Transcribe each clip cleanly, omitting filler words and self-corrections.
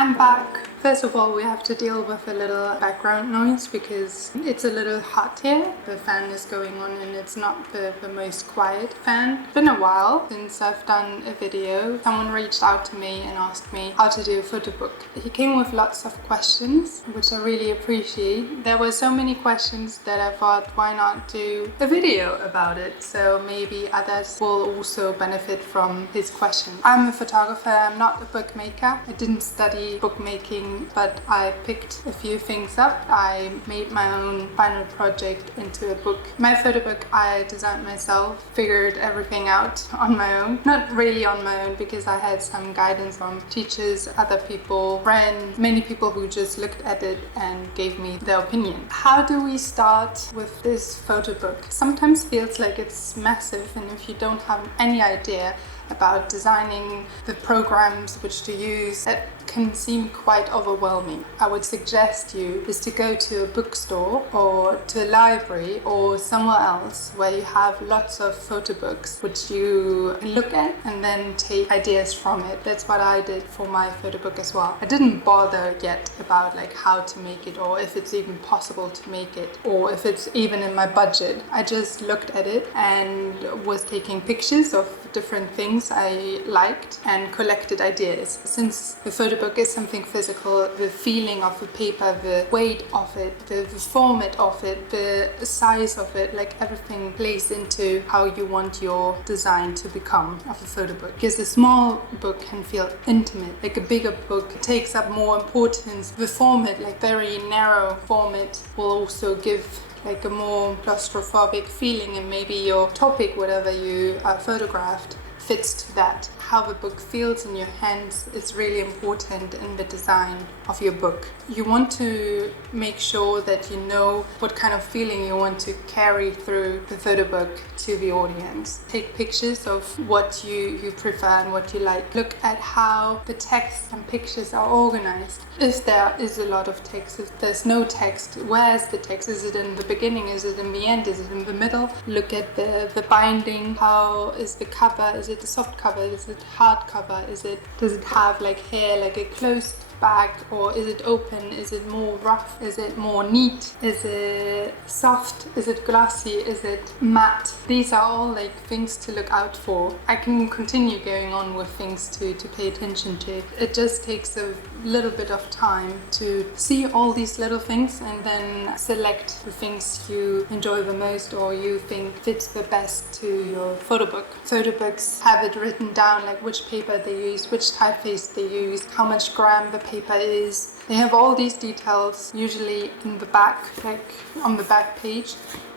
I'm back. First of all, we have to deal with a little background noise because it's a little hot here. The fan is going on and it's not the most quiet fan. It's been a while since I've done a video. Someone reached out to me and asked me how to do a photo book. He came with lots of questions, which I really appreciate. There were so many questions that I thought, why not do a video about it? So maybe others will also benefit from his questions. I'm a photographer, I'm not a bookmaker. I didn't study bookmaking, but I picked a few things up. I made my own final project into a book. My photo book I designed myself, figured everything out on my own. Not really on my own because I had some guidance from teachers, other people, friends, many people who just looked at it and gave me their opinion. How do we start with this photo book? Sometimes feels like it's massive, and if you don't have any idea about designing the programs which to use, that can seem quite overwhelming. I would suggest you is to go to a bookstore or to a library or somewhere else where you have lots of photo books which you look at and then take ideas from it. That's what I did for my photo book as well. I didn't bother yet about like how to make it or if it's even possible to make it or if it's even in my budget. I just looked at it and was taking pictures of different things I liked and collected ideas. Since the photo book is something physical, the feeling of the paper, the weight of it, the format of it, the size of it, like everything plays into how you want your design to become of a photo book. Because a small book can feel intimate, like a bigger book takes up more importance. The format, like very narrow format, will also give like a more claustrophobic feeling, and maybe your topic, whatever you photographed, fits to that. How the book feels in your hands is really important in the design of your book. You want to make sure that you know what kind of feeling you want to carry through the photo book to the audience. Take pictures of what you prefer and what you like. Look at how the text and pictures are organized. If there is a lot of text, if there's no text, where is the text? Is it in the beginning? Is it in the end? Is it in the middle? Look at the binding. How is the cover? Is it a soft cover? Is it hard cover? Does it have like hair, like a closed bag, or is it open? Is it more rough? Is it more neat? Is it soft? Is it glossy? Is it matte? These are all like things to look out for. I can continue going on with things to pay attention to. It just takes a little bit of time to see all these little things and then select the things you enjoy the most or you think fits the best to your photo book. Photo books have it written down, like which paper they use, which typeface they use, how much gram the paper is. They have all these details usually in the back, like on the back page,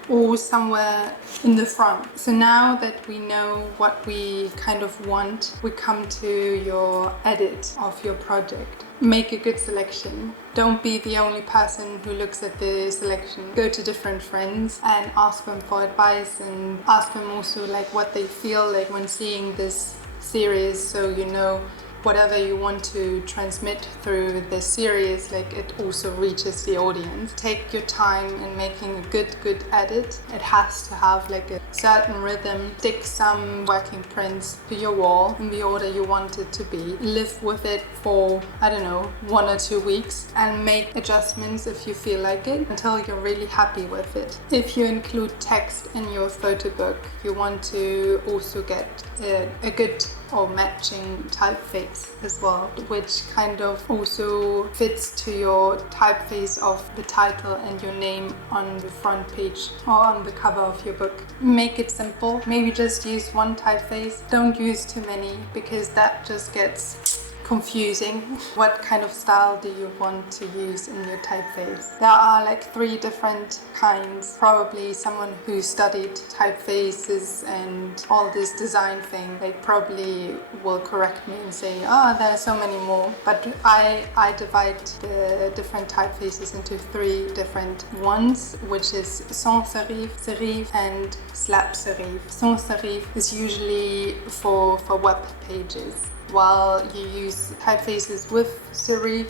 or somewhere in the front. So now that we know what we kind of want, we come to your edit of your project. Make a good selection. Don't be the only person who looks at the selection. Go to different friends and ask them for advice, and ask them also like what they feel like when seeing this series, so you know whatever you want to transmit through this series, like it also reaches the audience. Take your time in making a good edit. It has to have like a certain rhythm. Stick some working prints to your wall in the order you want it to be. Live with it for, I don't know, 1 or 2 weeks and make adjustments if you feel like it until you're really happy with it. If you include text in your photo book, you want to also get a good or matching typeface as well, which kind of also fits to your typeface of the title and your name on the front page or on the cover of your book. Make it simple. Maybe just use one typeface. Don't use too many because that just gets confusing. What kind of style do you want to use in your typeface? There are like 3 different kinds. Probably someone who studied typefaces and all this design thing, they probably will correct me and say, oh, there are so many more. But I divide the different typefaces into 3 different ones, which is sans serif, serif and slap serif. Sans serif is usually for web pages, while you use use typefaces with serif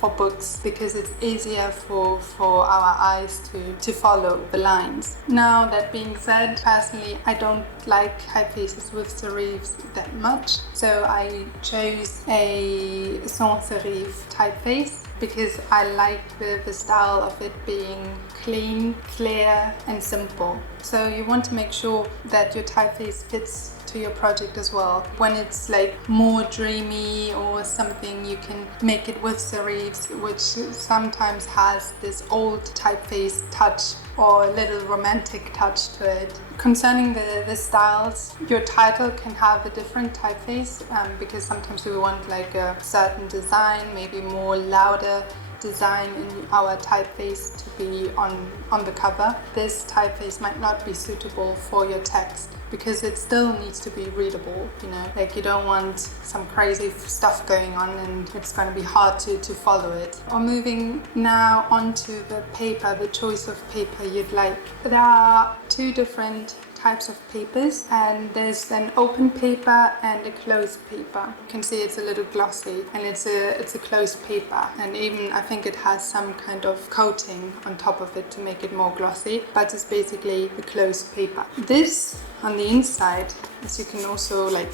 for books because it's easier for our eyes to follow the lines. Now, that being said, personally, I don't like typefaces with serifs that much, so I chose a sans serif typeface because I like the style of it being clean, clear, and simple. So you want to make sure that your typeface fits to your project as well. When it's like more dreamy or something, you can make it with serifs, which sometimes has this old typeface touch or a little romantic touch to it. Concerning the styles, your title can have a different typeface because sometimes we want like a certain design, maybe more louder design in our typeface to be on the cover. This typeface might not be suitable for your text because it still needs to be readable, you know, like you don't want some crazy stuff going on and it's going to be hard to follow it. Or moving now onto the paper, the choice of paper you'd like. There are two different types of papers, and there's an open paper and a closed paper. You can see it's a little glossy, and it's a closed paper, and even I think it has some kind of coating on top of it to make it more glossy, but it's basically a closed paper. This on the inside, as you can also like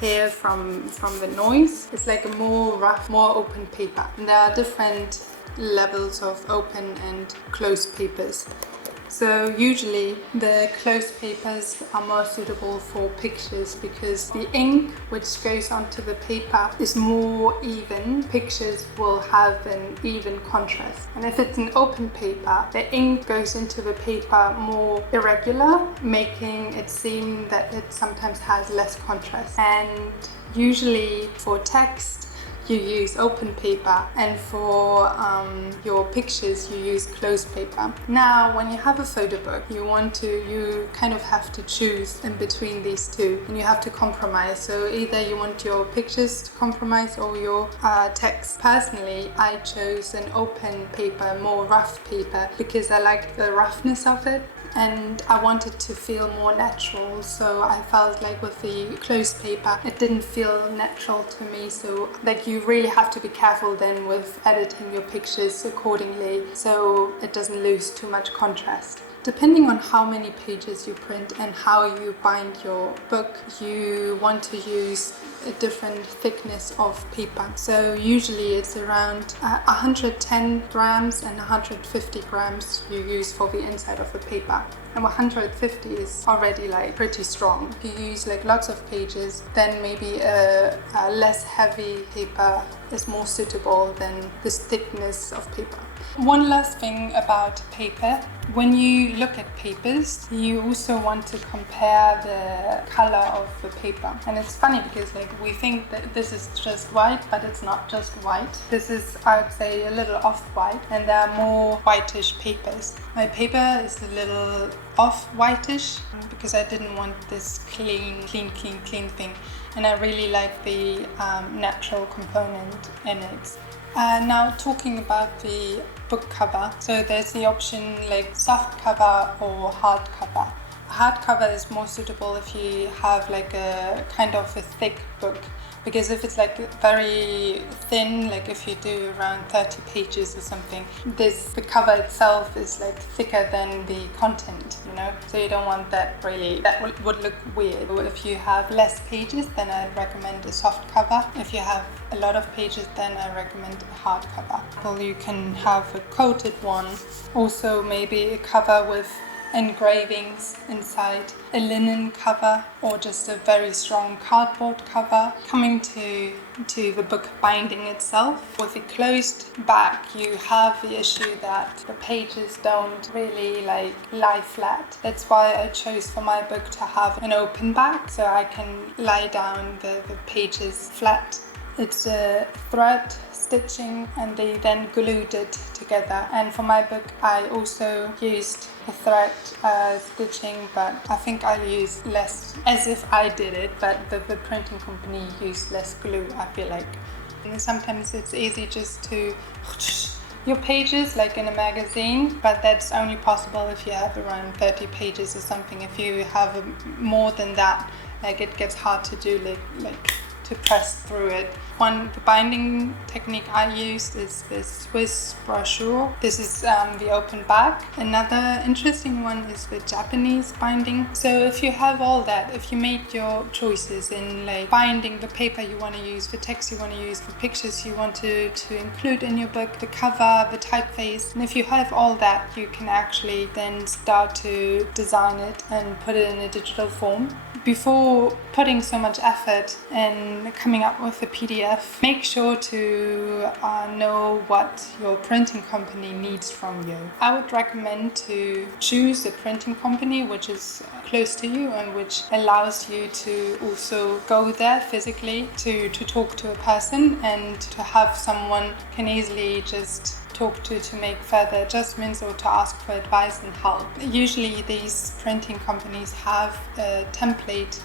hear from the noise, it's like a more rough, more open paper. And there are different levels of open and closed papers. So usually the closed papers are more suitable for pictures because the ink which goes onto the paper is more even. Pictures will have an even contrast. And if it's an open paper, the ink goes into the paper more irregular, making it seem that it sometimes has less contrast. And usually for text, you use open paper, and for your pictures you use closed paper. Now, when you have a photo book, you kind of have to choose in between these two, and you have to compromise. So either you want your pictures to compromise or your text. Personally, I chose an open paper, more rough paper, because I liked the roughness of it and I wanted to feel more natural. So I felt like with the closed paper, it didn't feel natural to me. So like you really have to be careful then with editing your pictures accordingly so it doesn't lose too much contrast. Depending on how many pages you print and how you bind your book, you want to use a different thickness of paper. So usually it's around 110 grams and 150 grams you use for the inside of the paper. And 150 is already like pretty strong. If you use like lots of pages, then maybe a less heavy paper is more suitable than this thickness of paper. One last thing about paper. When you look at papers, you also want to compare the color of the paper. And it's funny because like we think that this is just white, but it's not just white. This is, I would say, a little off-white, and there are more whitish papers. My paper is a little off-whitish because I didn't want this clean thing. And I really like the natural component in it. Now talking about the book cover, so there's the option like soft cover or hard cover. A hard cover is more suitable if you have like a kind of a thick book, because if it's like very thin, like if you do around 30 pages or something, the cover itself is like thicker than the content, you know, so you don't want that really, that would look weird. If you have less pages, then I recommend a soft cover. If you have a lot of pages, then I recommend a hard cover. Well, you can have a coated one, also maybe a cover with engravings inside, a linen cover, or just a very strong cardboard cover. Coming to the book binding itself, with a closed back you have the issue that the pages don't really like lie flat. That's why I chose for my book to have an open back, so I can lie down the pages flat. It's a thread stitching, and they then glued it together. And for my book I also used a thread stitching, but I think I used less, as if I did it, but the printing company used less glue, I feel like. And sometimes it's easy just to your pages like in a magazine, but that's only possible if you have around 30 pages or something. If you have more than that, like it gets hard to do, like to press through it. The binding technique I used is the Swiss brochure. This is the open back. Another interesting one is the Japanese binding. So if you have all that, if you made your choices in like binding, the paper you want to use, the text you want to use, the pictures you want to include in your book, the cover, the typeface, and if you have all that, you can actually then start to design it and put it in a digital form. Before putting so much effort and coming up with a PDF, make sure to know what your printing company needs from you. I would recommend to choose a printing company which is close to you and which allows you to also go there physically to talk to a person and to have someone can easily just talk to make further adjustments or to ask for advice and help. Usually these printing companies have a template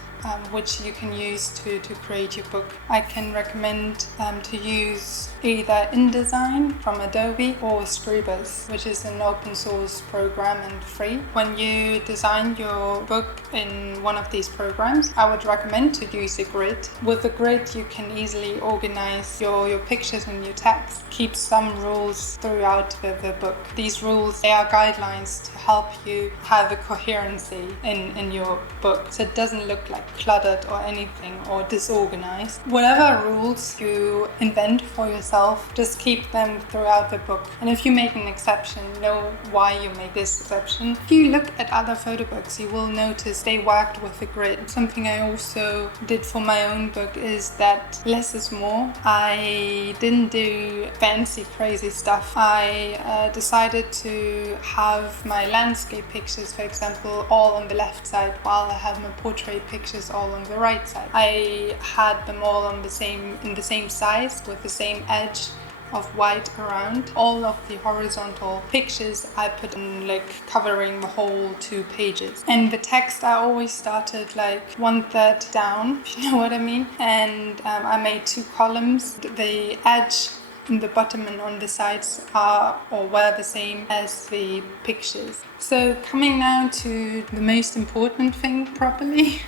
which you can use to create your book. I can recommend to use either InDesign from Adobe or Scribus, which is an open source program and free. When you design your book in one of these programs, I would recommend to use a grid. With a grid, you can easily organize your pictures and your text. Keep some rules throughout the book. These rules, they are guidelines to help you have a coherency in your book, so it doesn't look like cluttered or anything or disorganized. Whatever rules you invent for yourself, just keep them throughout the book. And if you make an exception, know why you make this exception. If you look at other photo books, you will notice they worked with a grid. Something I also did for my own book is that less is more. I didn't do fancy, crazy stuff. I decided to have my landscape pictures, for example, all on the left side, while I have my portrait pictures all on the right side. I had them all in the same size with the same edge of white around. All of the horizontal pictures I put in like covering the whole 2 pages. And the text I always started like 1/3 down, if you know what I mean. And I made 2 columns. The edge in the bottom and on the sides are or were the same as the pictures. So coming now to the most important thing, probably,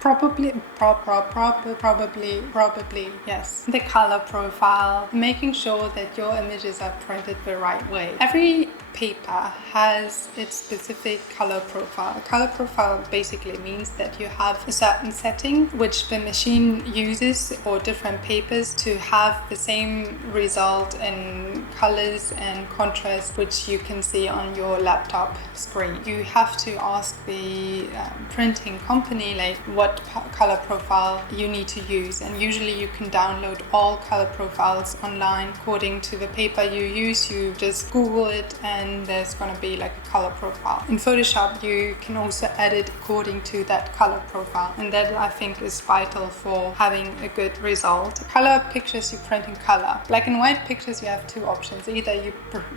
yes, the color profile, making sure that your images are printed the right way. Every paper has its specific color profile. A color profile basically means that you have a certain setting which the machine uses or different papers to have the same result in colors and contrast which you can see on your laptop screen. You have to ask the printing company like what color profile you need to use, and usually you can download all color profiles online according to the paper you use. You just Google it and there's going to be like a color profile. In Photoshop you can also edit according to that color profile, and that I think is vital for having a good result. Color pictures you print in color. Black and white pictures you have 2 options. Either you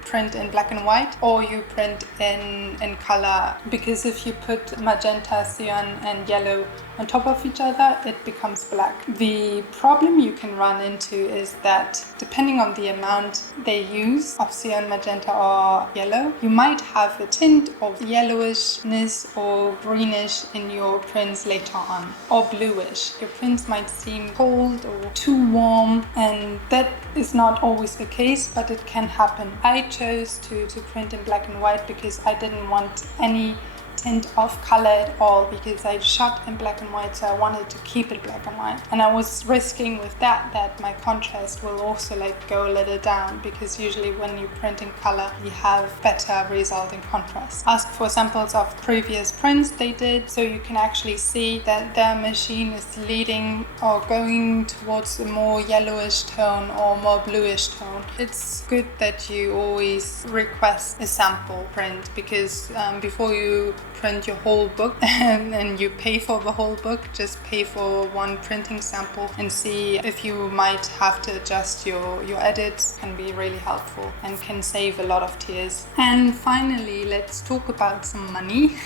print in black and white or you print in color, because if you put magenta, cyan and yellow on top of each other, it becomes black. The problem you can run into is that depending on the amount they use of cyan, magenta or yellow, you might have a tint of yellowishness or greenish in your prints later on, or bluish. Your prints might seem cold or too warm, and that is not always the case, but it can happen. I chose to print in black and white because I didn't want any tint of color at all, because I shot in black and white, so I wanted to keep it black and white. And I was risking with that my contrast will also like go a little down, because usually when you print in color you have better result in contrast. Ask for samples of previous prints they did, so you can actually see that their machine is leading or going towards a more yellowish tone or more bluish tone. It's good that you always request a sample print, because before you print your whole book and you pay for the whole book, just pay for one printing sample and see if you might have to adjust your edits. Can be really helpful and can save a lot of tears. And finally, let's talk about some money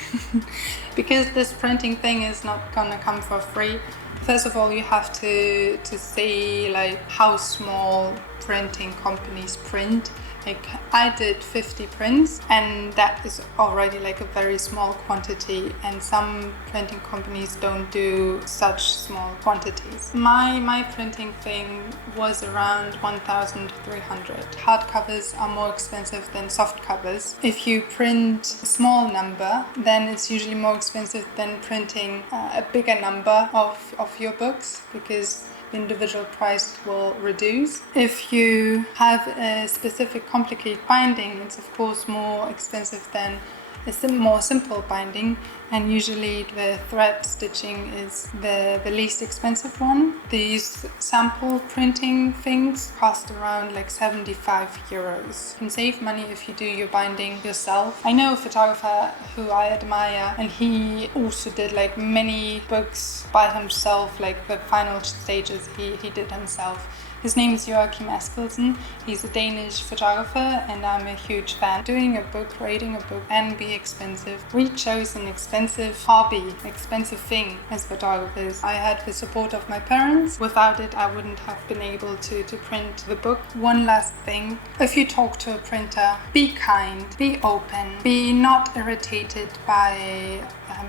because this printing thing is not gonna come for free. First of all, you have to see like how small printing companies print, Like I did 50 prints, and that is already like a very small quantity, and some printing companies don't do such small quantities. My printing thing was around 1,300. Hardcovers are more expensive than soft covers. If you print a small number, then it's usually more expensive than printing a bigger number of your books, because the individual price will reduce. If you have a specific complicated binding, it's of course more expensive than a more simple binding, and usually the thread stitching is the least expensive one. These sample printing things cost around like 75 euros. You can save money if you do your binding yourself. I know a photographer who I admire, and he also did like many books by himself, like the final stages he did himself. His name is Joakim Eskildsen. He's a Danish photographer, and I'm a huge fan. Doing a book, creating a book can be expensive. We chose an expensive hobby, expensive thing as photographers. I had the support of my parents. Without it, I wouldn't have been able to print the book. One last thing, if you talk to a printer, be kind, be open, be not irritated by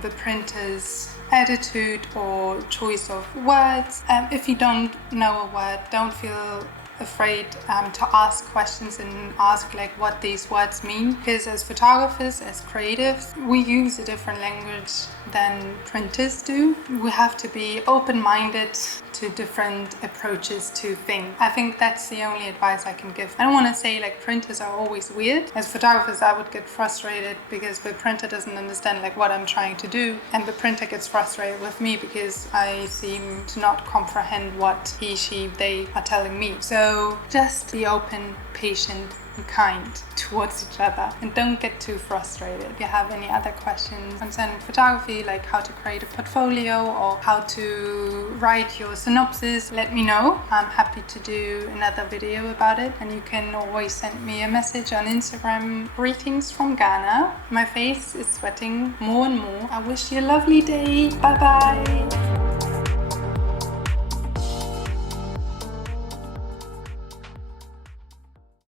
the printer's attitude or choice of words. If you don't know a word, don't feel afraid to ask questions and ask like what these words mean, because as photographers, as creatives, we use a different language than printers do. We have to be open-minded to different approaches to things. I think that's the only advice I can give. I don't want to say like printers are always weird. As photographers, I would get frustrated because the printer doesn't understand like what I'm trying to do, and the printer gets frustrated with me because I seem to not comprehend what he, she, they are telling me. So just be open, patient, and kind towards each other, and don't get too frustrated. If you have any other questions concerning photography, like how to create a portfolio or how to write your synopsis, let me know. I'm happy to do another video about it, and you can always send me a message on Instagram. Greetings from Ghana. My face is sweating more and more. I wish you a lovely day. Bye bye.